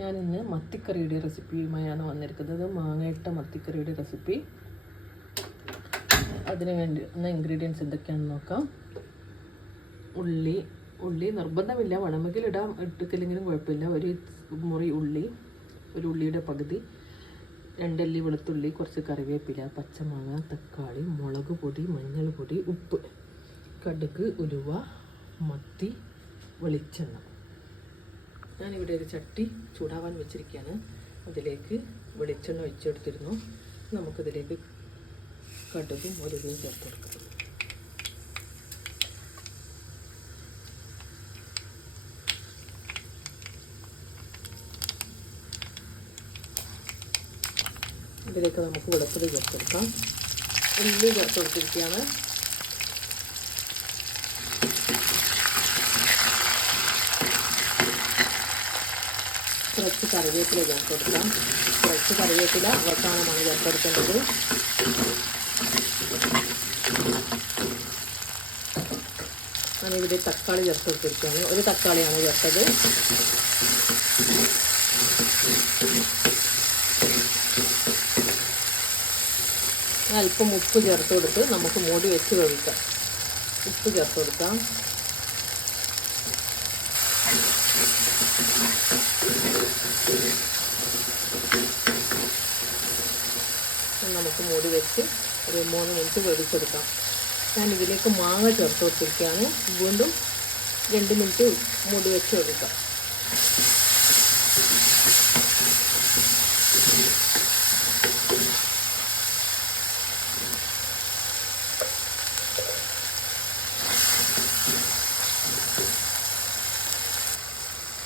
ഞാനിന്ന് മത്തിക്കറിയുടെ റെസിപ്പിയുമായാണ് വന്നിരിക്കുന്നത്. മാങ്ങയിട്ട മത്തിക്കറിയുടെ റെസിപ്പി. അതിന് വേണ്ടി ഇൻഗ്രീഡിയൻസ് എന്തൊക്കെയാണെന്ന് നോക്കാം. ഉള്ളി നിർബന്ധമില്ല, വേണമെങ്കിൽ ഇടാം, ഇട്ടിട്ടില്ലെങ്കിലും കുഴപ്പമില്ല. ഒരു മുറി ഉള്ളി, ഒരു ഉള്ളിയുടെ പകുതി, 2 അല്ലി വെളുത്തുള്ളി, കുറച്ച് കറിവേപ്പില, പച്ചമാങ്ങ, തക്കാളി, മുളക് പൊടി, മഞ്ഞൾ പൊടി, ഉപ്പ്, കടുക്, ഉലുവ, മത്തി, വെളിച്ചെണ്ണ. ഞാനിവിടെ ഒരു ചട്ടി ചൂടാവാൻ വെച്ചിരിക്കുകയാണ്. അതിലേക്ക് വെളിച്ചെണ്ണ ഒഴിച്ചെടുത്തിരുന്നു. നമുക്കിതിലേക്ക് കടുകും ഉലുവയും ചേർത്ത് കൊടുക്കാം. ഇതിലേക്ക് നമുക്ക് വെളുത്തുള്ളി ചേർത്തെടുക്കാം. ഉള്ളി ചേർത്ത് കൊടുത്തിരിക്കുകയാണ്. കുറച്ച് കറിവേപ്പില ചേർത്ത് കൊടുക്കാം. കുറച്ച് കറിവേപ്പില അവസാനമാണ് ചേർത്തെടുക്കേണ്ടത്. ഞാനിവിടെ തക്കാളി ചേർത്ത് കൊടുത്തിരിക്കുകയാണ്. ഒരു തക്കാളിയാണ് ചേർത്തത്. അല്പം ഉപ്പ് ചേർത്ത് കൊടുത്ത് നമുക്ക് മൂടി വെച്ച് വേവിക്കാം. ഉപ്പ് ചേർത്ത് കൊടുക്കാം. നമുക്ക് മൂടി വെച്ച് ഒരു 3 മിനിറ്റ് വേവിച്ചെടുക്കാം. ഞാൻ ഇതിലേക്ക് മാങ്ങ ചേർത്ത് കൊടുത്തിരിക്കുകയാണ്. വീണ്ടും 2 മിനിറ്റ് മൂടി വെച്ച് വേവിക്കാം.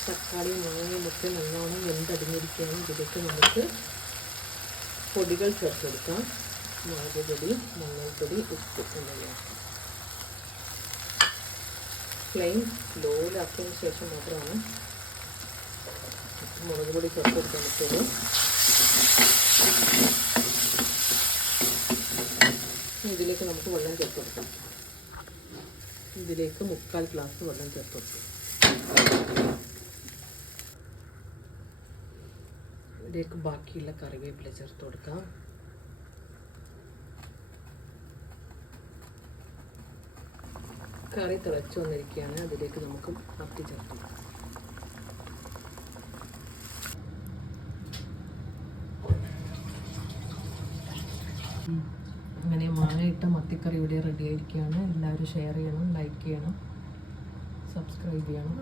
തക്കാളി മാങ്ങയും ഒക്കെ നല്ലോണം വെന്തടിഞ്ഞിരിക്കുകയാണ്. ഇതിലേക്ക് നമുക്ക് പൊടികൾ ചേർത്തെടുക്കാം. മുളക് പൊടി, മഞ്ഞൾപ്പൊടി, ഉപ്പ് എന്നിവ. ഫ്ലെയിം ലോയിലാക്കിയതിന് ശേഷം മാത്രമാണ് മുളക് പൊടി ചേർത്തെടുക്കാൻ പറ്റുള്ളൂ. ഇതിലേക്ക് നമുക്ക് വെള്ളം ചേർത്ത് കൊടുക്കാം. ഇതിലേക്ക് 3/4 ഗ്ലാസ് വെള്ളം ചേർത്ത് കൊടുക്കാം. ഇതിലേക്ക് ബാക്കിയുള്ള കറിവേപ്പില ചേർത്ത് കൊടുക്കാം. കറി തിളച്ച് വന്നിരിക്കുകയാണ്. അതിലേക്ക് നമുക്ക് മത്തി ചേർത്ത് കൊടുക്കാം. അങ്ങനെ മാങ്ങയിട്ട മത്തിക്കറി ഇവിടെ റെഡി ആയിരിക്കുകയാണ്. എല്ലാവരും ഷെയർ ചെയ്യണം, ലൈക്ക് ചെയ്യണം, സബ്സ്ക്രൈബ് ചെയ്യണം.